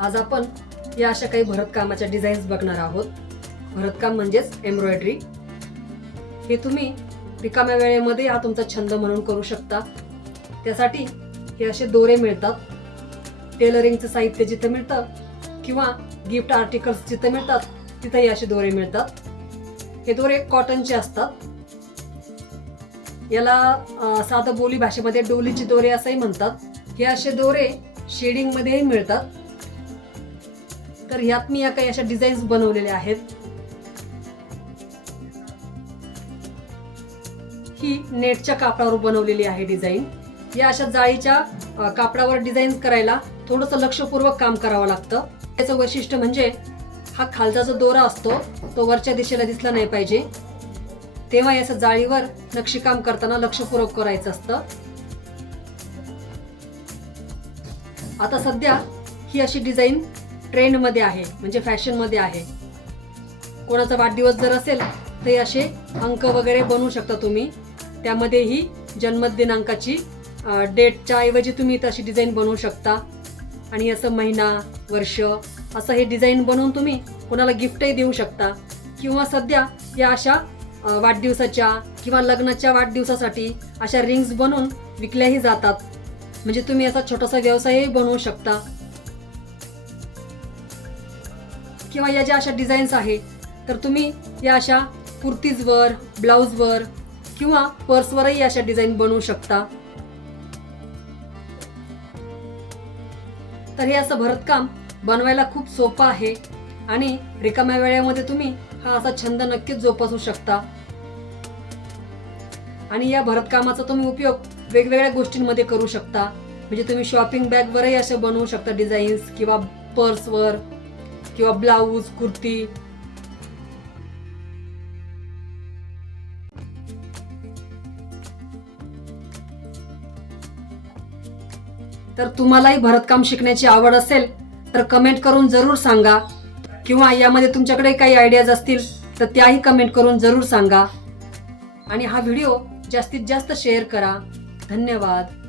आज आपण या अशा काही भरतकामाच्या डिझाईन्स बघणार आहोत। भरतकाम म्हणजेच एम्ब्रॉयडरी। हे तुम्ही रिकाम्या वेळेमध्ये हा तुमचा छंद म्हणून करू शकता। त्यासाठी हे असे दोरे मिळतात, टेलरिंगचं साहित्य जिथे मिळतं किंवा गिफ्ट आर्टिकल्स जिथे मिळतात तिथे हे असे दोरे मिळतात। हे दोरे कॉटनचे असतात। याला साधा बोली भाषेमध्ये डोलीचे दोरे असंही म्हणतात। हे असे दोरे शेडिंग मध्येही मिळतात। तर यात मी या काही अशा डिझाईन्स बनवलेल्या आहेत। ही नेटच्या कापडावर बनवलेली आहे डिझाईन। या अशा जाळीच्या कापडावर डिझाईन्स करायला थोडंसं लक्षपूर्वक काम करावं लागतं। त्याचं वैशिष्ट्य म्हणजे हा खालचा जो दोरा असतो तो वरच्या दिशेला दिसला नाही पाहिजे, तेव्हा याच्या जाळीवर नक्षीकाम करताना लक्षपूर्वक करायचं असतं। आता सध्या ही अशी डिझाईन ट्रेंड मध्ये आहे, म्हणजे फॅशन मध्ये आहे। कोणाचा वाढदिवस जर असेल तर असे अंक वगैरे बनवू शकता तुम्ही। त्यामध्ये ही जन्मदिनांकाची डेटच्या ऐवजी तुम्ही तशी डिझाईन बनवू शकता। आणि असं महिना वर्ष असं हे डिझाईन बनवून तुम्ही कोणाला गिफ्टही देऊ शकता। किंवा सध्या या अशा वाढदिवसाच्या किंवा लग्नाच्या वाढदिवसासाठी अशा रिंग्स बनवून विकल्याही जातात। म्हणजे तुम्ही असा छोटासा व्यवसायही बनवू शकता। किंवा या ज्या अशा डिझाईन्स आहे तर तुम्ही या अशा कुर्तीजवर, ब्लाउजवर किंवा पर्सवरही अशा डिझाईन बनवू शकता। तर हे असं भरतकाम बनवायला खूप सोपं आहे आणि रिकाम्या वेळेमध्ये तुम्ही हा असा छंद नक्कीच जोपासू शकता। आणि या भरतकामाचा तुम्ही उपयोग वेगवेगळ्या गोष्टींमध्ये करू शकता। म्हणजे तुम्ही शॉपिंग बॅग वरही असे बनवू शकता डिझाईन्स, किंवा पर्सवर किंवा ब्लाउज, कुर्ती। तर तुम्हालाही भरतकाम शिकण्याची आवड असेल तर कमेंट करून जरूर सांगा, किंवा यामध्ये तुमच्याकडे काही आयडियाज असतील तर त्याही कमेंट करून जरूर सांगा। आणि हा व्हिडिओ जास्तीत जास्त शेअर करा। धन्यवाद।